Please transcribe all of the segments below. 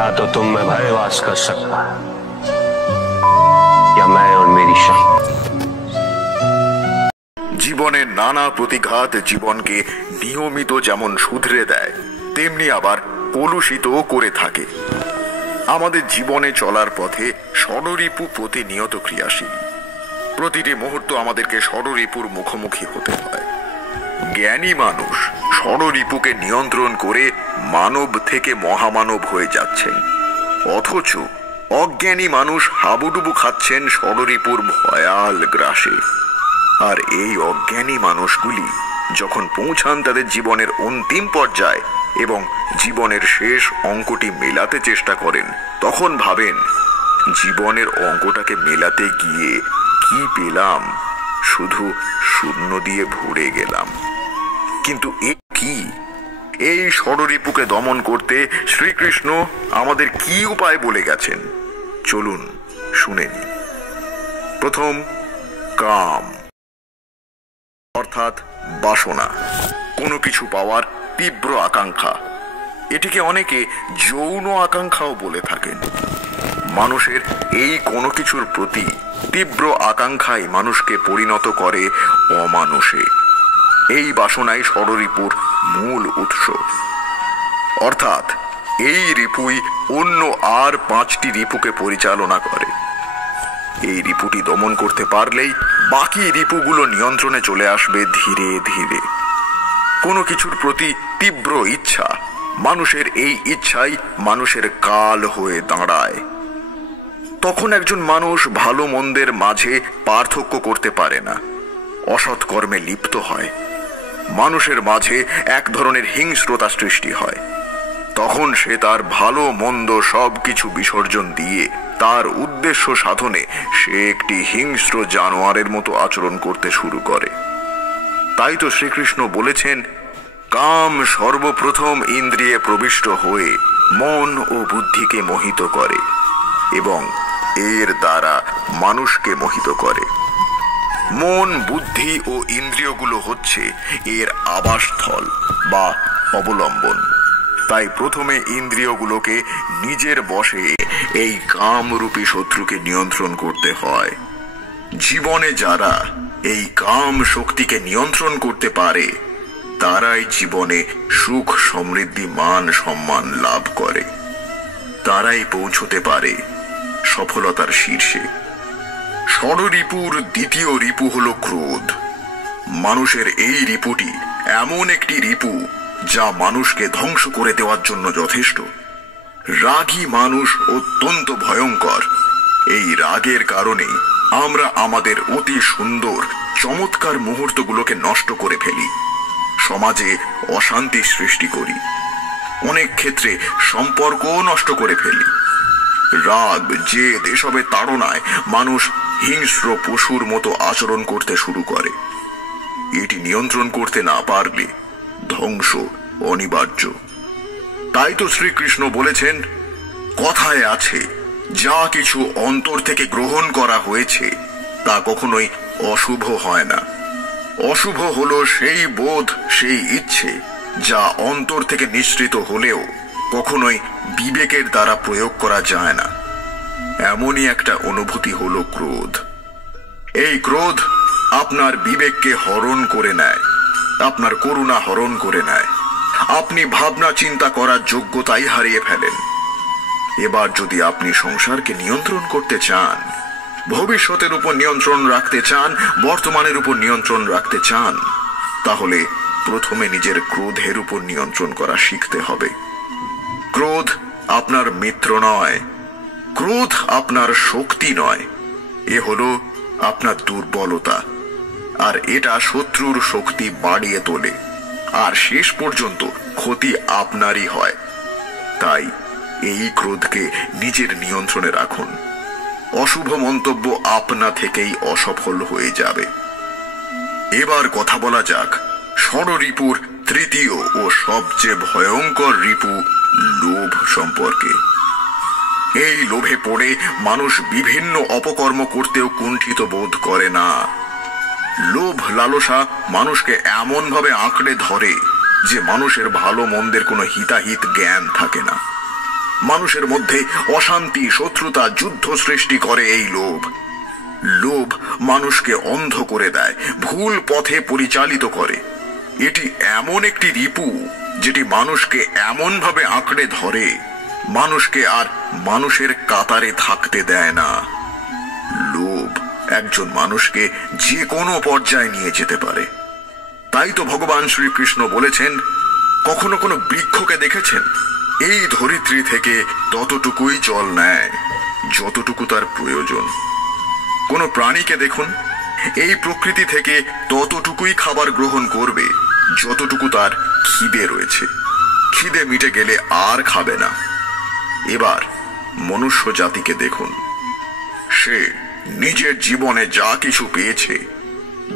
या तो तुम में भय वास कर सकता है या मैं और मेरी शक्ति। জীবনের নানা প্রতিঘাত জীবনকে নিয়মিত যেমন শুধরে দেয়, তেমনি আবার কলুষিত করে থাকে। আমাদের জীবনে চলার পথে ষড়রিপু প্রতিনিয়ত ক্রিয়াশীল। প্রতিটি মুহূর্ত আমাদেরকে ষড়রিপুর মুখোমুখি হতে হয়। জ্ঞানী মানুষ ষড়রিপুকে নিয়ন্ত্রণ করে মানব থেকে মহামানব হয়ে যাচ্ছেন, অথচ অজ্ঞানী মানুষ হাবুডুবু খাচ্ছেন ষড়রিপুর ভয়াল গ্রাসে। আর এই অজ্ঞানী মানুষগুলি যখন পৌঁছান তাদের জীবনের অন্তিম পর্যায়ে এবং জীবনের শেষ অঙ্কটি মেলাতে চেষ্টা করেন, তখন ভাবেন জীবনের অঙ্কটাকে মেলাতে গিয়ে কি পেলাম, শুধু শূন্য দিয়ে ভরে গেলাম। কিন্তু এ কি? এই ষড়রিপুকে দমন করতে শ্রীকৃষ্ণ আমাদের কি উপায় বলে গেছেন, চলুন শুনে নিই। প্রথম, কাম অর্থাৎ বাসনা, কোনো কিছু পাওয়ার তীব্র আকাঙ্ক্ষা। এটিকে অনেকে যৌন আকাঙ্ক্ষাও বলে থাকেন। মানুষের এই কোনো কিছুর প্রতি তীব্র আকাঙ্ক্ষাই মানুষকে পরিণত করে অমানুষে। এই বাসনাই ষড়রিপুর মূল উৎস। অর্থাৎ এই রিপুই অন্য আর 5টি রিপুকে পরিচালনা করে। এই রিপুটি দমন করতে পারলেই বাকি রিপুগুলো নিয়ন্ত্রণে চলে আসবে ধীরে ধীরে। কোনো কিছুর প্রতি তীব্র ইচ্ছা, মানুষের এই ইচ্ছাই মানুষের কাল হয়ে দাঁড়ায়। তখন একজন মানুষ ভালো মন্দের মাঝে পার্থক্য করতে পারে না, অসৎ কর্মে লিপ্ত হয়। মানুষের মাঝে এক ধরনের হিংস্রতা সৃষ্টি হয়। তখন সে তার ভালো মন্দ সবকিছু বিসর্জন দিয়ে তার উদ্দেশ্য সাধনে সে একটি হিংস্র জানোয়ারের মতো আচরণ করতে শুরু করে। তাই তো শ্রীকৃষ্ণ বলেছেন, কাম সর্বপ্রথম ইন্দ্রিয়ে প্রবিষ্ট হয়ে মন ও বুদ্ধিকে মোহিত করে এবং এর দ্বারা মানুষকে মোহিত করে। মন, বুদ্ধি ও ইন্দ্রিয়গুলো হচ্ছে এর আবাসস্থল বা অবলম্বন। তাই প্রথমে ইন্দ্রিয়গুলোকে নিজের বশে এই কামরূপী শত্রুকে নিয়ন্ত্রণ করতে হয়। জীবনে যারা এই কাম শক্তিকে নিয়ন্ত্রণ করতে পারে তারাই জীবনে সুখ, সমৃদ্ধি, মান, সম্মান লাভ করে। তারাই পৌঁছতে পারে সফলতার শীর্ষে। ষড়রিপুর দ্বিতীয় রিপু হলো ক্রোধ। মানুষের এই রিপুটি এমন একটি রিপু যা মানুষকে ধ্বংস করে দেওয়ার জন্য যথেষ্ট। রাগী মানুষ অত্যন্ত ভয়ঙ্কর। এই রাগের কারণেই আমরা আমাদের অতি সুন্দর চমৎকার মুহূর্তগুলোকে নষ্ট করে ফেলি, সমাজে অশান্তি সৃষ্টি করি, অনেক ক্ষেত্রে সম্পর্কও নষ্ট করে ফেলি। রাগ, জেদ এসবের তাড়নায় মানুষ হিংস্র পশুর মতো আচরণ করতে শুরু করে। এটি নিয়ন্ত্রণ করতে না পারলে ধ্বংস অনিবার্য। তাই তো শ্রীকৃষ্ণ বলেছেন, কথায় আছে, যা কিছু অন্তর থেকে গ্রহণ করা হয়েছে তা কখনোই অশুভ হয় না। অশুভ হলো সেই বোধ, সেই ইচ্ছে যা অন্তর থেকে নিঃসৃত হলেও কখনোই বিবেকের দ্বারা প্রয়োগ করা যায় না। এমনই একটা অনুভূতি হলো ক্রোধ। এই ক্রোধ আপনার বিবেককে হরণ করে নেয়, আপনার করুণা হরণ করে নেয়। আপনি ভাবনা চিন্তা করার যোগ্যতাই হারিয়ে ফেলেন। এবার যদি আপনি সংসারকে নিয়ন্ত্রণ করতে চান, ভবিষ্যতের উপর নিয়ন্ত্রণ রাখতে চান, বর্তমানের উপর নিয়ন্ত্রণ রাখতে চান, তাহলে প্রথমে নিজের ক্রোধের উপর নিয়ন্ত্রণ করা শিখতে হবে। ক্রোধ আপনার মিত্র নয়, ক্রোধ আপনার শক্তি নয়, এ হলো আপনার দুর্বলতা। আর এটা শত্রুর শক্তি বাড়িয়ে তোলে, আর শেষ পর্যন্ত ক্ষতি আপনারই হয়। তাই এই ক্রোধকে নিজের নিয়ন্ত্রণে রাখুন। অশুভ মন্তব্য আপনা থেকেই অসফল হয়ে যাবে। এবার কথা বলা যাক ষড়রিপুর তৃতীয় ও সবচেয়ে ভয়ঙ্কর রিপু লোভ সম্পর্কে। এই লোভে পড়ে মানুষ বিভিন্ন অপকর্ম করতেও কুণ্ঠিত বোধ করে না। লোভ লালসা মানুষকে এমন ভাবে আঁকড়ে ধরে যে মানুষের ভালো মন্দের কোনো হিতাহিত জ্ঞান থাকে না। মানুষের মধ্যে অশান্তি, শত্রুতা, যুদ্ধ সৃষ্টি করে এই লোভ। লোভ মানুষকে অন্ধ করে দেয়, ভুল পথে পরিচালিত করে। এটি এমন একটি রিপু যেটি মানুষকে এমনভাবে আঁকড়ে ধরে, মানুষকে আর মানুষের কাতারে থাকতে দেয় না। লোভ একজন মানুষকে যে কোনো পর্যায়ে নিয়ে যেতে পারে। তাই তো ভগবান শ্রীকৃষ্ণ বলেছেন, কখনো কোনো বৃক্ষকে দেখেছেন? এই ধরিত্রী থেকে ততটুকুই জল নেয় যতটুকু তার প্রয়োজন। কোনো প্রাণীকে দেখুন, এই প্রকৃতি থেকে ততটুকুই খাবার গ্রহণ করবে যতটুকু তার খিদে রয়েছে। খিদে মিটে গেলে আর খাবে না। এবার মনুষ্য জাতিকে দেখুন, সে নিজের জীবনে যা কিছু পেয়েছে,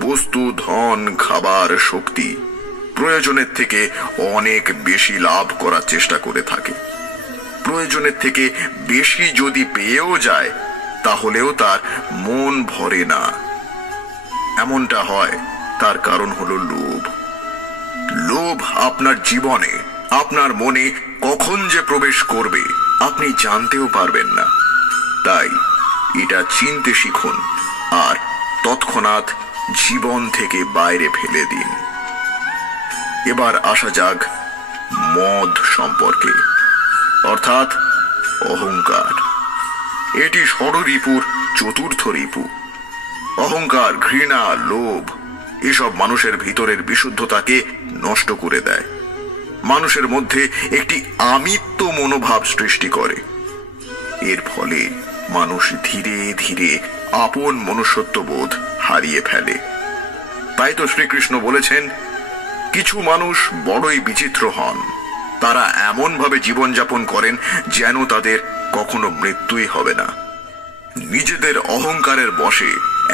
বস্তু, ধন, খাবার, শক্তি, প্রয়োজনের থেকে অনেক বেশি লাভ করার চেষ্টা করে থাকে। প্রয়োজনের থেকে বেশি যদি পেয়েও যায়, তাহলেও তার মন ভরে না। এমনটা হয়, তার কারণ হলো লোভ। লোভ আপনার জীবনে, আপনার মনে কখন যে প্রবেশ করবে আপনি জানতেও পারবেন না। তাই এটা চিনতে শিখুন আর তৎক্ষণাৎ জীবন থেকে বাইরে ফেলে দিন। এবার আসা যাক মদ সম্পর্কে, অর্থাৎ অহংকার। এটি ষড়রিপুর চতুর্থ রিপু। অহংকার, ঘৃণা, লোভ এসব মানুষের ভিতরের বিশুদ্ধতাকে নষ্ট করে দেয়। মানুষের মধ্যে একটি আমিত্ব মনোভাব সৃষ্টি করে। এর ফলে মানুষ ধীরে ধীরে আপন মনুষ্যত্ববোধ হারিয়ে ফেলে। তাই তো শ্রীকৃষ্ণ বলেছেন, কিছু মানুষ বড়ই বিচিত্র হন। তারা এমনভাবে জীবনযাপন করেন যেন তাদের কখনো মৃত্যুই হবে না। নিজেদের অহংকারের বশে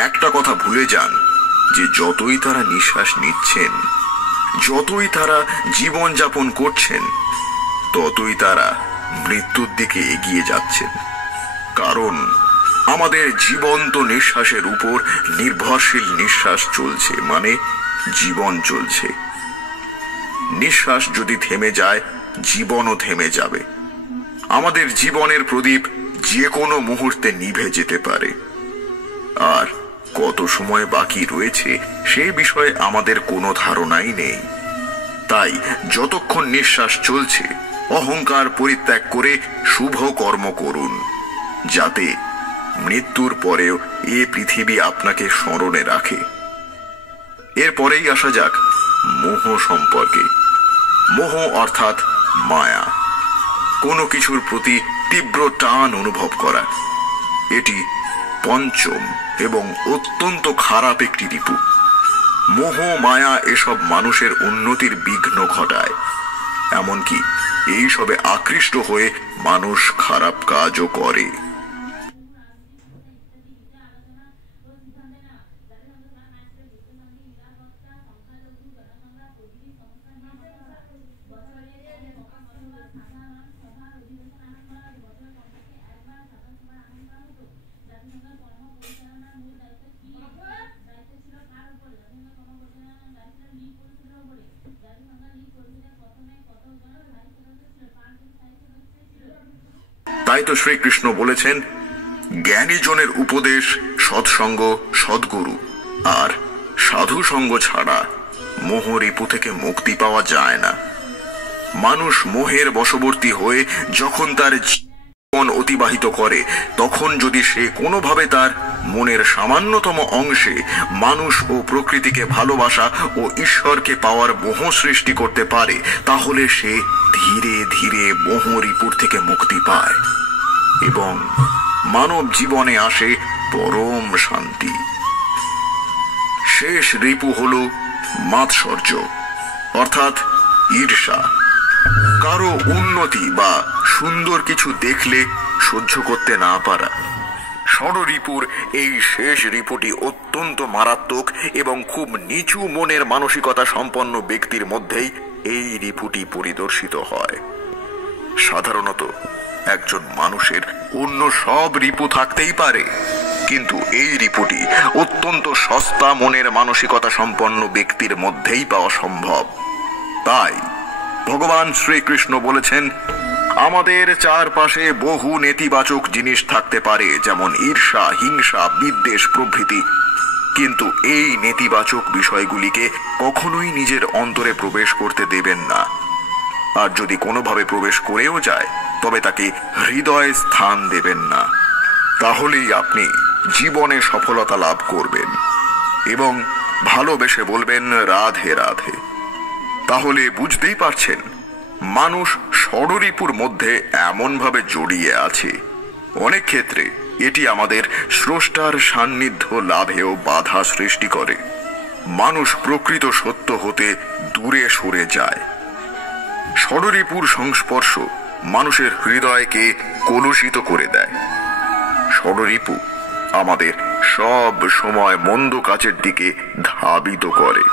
একটা কথা ভুলে যান যে যতই তারা নিঃশ্বাস নিচ্ছেন, যতই তারা জীবনযাপন করছেন, ততই তারা মৃত্যুর দিকে এগিয়ে যাচ্ছেন। কারণ আমাদের জীবন্ত নিঃশ্বাসের উপর নির্ভরশীল নিঃশ্বাস চলছে, মানে জীবন চলছে। নিঃশ্বাস যদি থেমে যায়, জীবনও থেমে যাবে। আমাদের জীবনের প্রদীপ যে কোনো মুহূর্তে নিভে যেতে পারে। আর কত সময় বাকি রয়েছে সেই বিষয়ে আমাদের কোনো ধারণাই নেই। তাই যতক্ষণ নিঃশ্বাস চলছে, অহংকার পরিত্যাগ করে শুভ কর্ম করুন, যাতে মৃত্যুর পরেও এ পৃথিবী আপনাকে স্মরণে রাখে। এরপরেই আসা যাক মোহ সম্পর্কে। মোহ অর্থাৎ মায়া, কোনো কিছুর প্রতি তীব্র টান অনুভব করা। এটি পঞ্চম এবং অত্যন্ত খারাপ একটি রিপু। মোহ, মায়া এসব মানুষের উন্নতির বিঘ্ন ঘটায়। এমনকি এইসবে আকৃষ্ট হয়ে মানুষ খারাপ কাজও করে। তাই তো শ্রীকৃষ্ণ বলেছেন, জ্ঞানীজনের উপদেশ, সৎসঙ্গ, সদ্গুরু আর সাধু সঙ্গ ছাড়া মোহ রিপু থেকে মুক্তি পাওয়া যায় না। মানুষ মোহের বশবর্তী হয়ে যখন তার জীবন অতিবাহিত করে, তখন যদি সে কোনোভাবে তার মনের সামান্যতম অংশে মানুষ ও প্রকৃতিকে ভালোবাসা ও ঈশ্বরকে পাওয়ার মোহ সৃষ্টি করতে পারে, তাহলে সে ধীরে ধীরে মোহ রিপুর থেকে মুক্তি পায় এবং মানব জীবনে আসে পরম শান্তি। শেষ রিপু হল মাৎসর্য, অর্থাৎ ঈর্ষা। কারো উন্নতি বা সুন্দর কিছু দেখলে সহ্য করতে না পারা। ষড়রিপুর এই শেষ রিপুটি অত্যন্ত মারাত্মক এবং খুব নিচু মনের মানসিকতা সম্পন্ন ব্যক্তির মধ্যেই এই রিপুটি পরিদর্শিত হয়। সাধারণত একজন মানুষের অন্য সব রিপু থাকতেই পারে, কিন্তু এই রিপুটি অত্যন্ত সস্তা মনের মানসিকতা সম্পন্ন ব্যক্তির মধ্যেই পাওয়া সম্ভব। তাই ভগবান শ্রীকৃষ্ণ বলেছেন, আমাদের চারপাশে বহু নেতিবাচক জিনিস থাকতে পারে, যেমন ঈর্ষা, হিংসা, বিদ্বেষ প্রভৃতি, কিন্তু এই নেতিবাচক বিষয়গুলিকে কখনোই নিজের অন্তরে প্রবেশ করতে দেবেন না। আর যদি কোনোভাবে প্রবেশ করেও যায় তবে তাকে হৃদয়ে স্থান দেবেন না। তাহলেই আপনি জীবনে সফলতা লাভ করবেন এবং ভালোবেসে বলবেন রাধে রাধে। তাহলে বুঝতেই পারছেন মানুষ ষড়রিপুর মধ্যে এমনভাবে জড়িয়ে আছে, অনেক ক্ষেত্রে এটি আমাদের স্রষ্টার সান্নিধ্য লাভেও বাধা সৃষ্টি করে। মানুষ প্রকৃত সত্য হতে দূরে সরে যায়। ষড়রিপুর সংস্পর্শ মানুষের হৃদয়কে কলুষিত করে দেয়। ষড়রিপু আমাদের সব সময় মন্দ কাজের দিকে ধাবিত করে।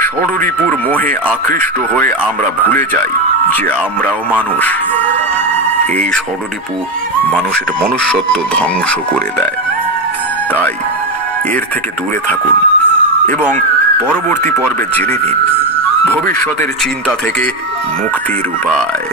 ষড়রিপুর মোহে আকৃষ্ট হয়ে আমরা ভুলে যাই যে আমরাও মানুষ। এই ষড়রিপু মানুষের মনুষ্যত্ব ধ্বংস করে দেয়। তাই এর থেকে দূরে থাকুন এবং পরবর্তী পর্বে জেনে নিন ভবিষ্যতের চিন্তা থেকে মুক্তির উপায়।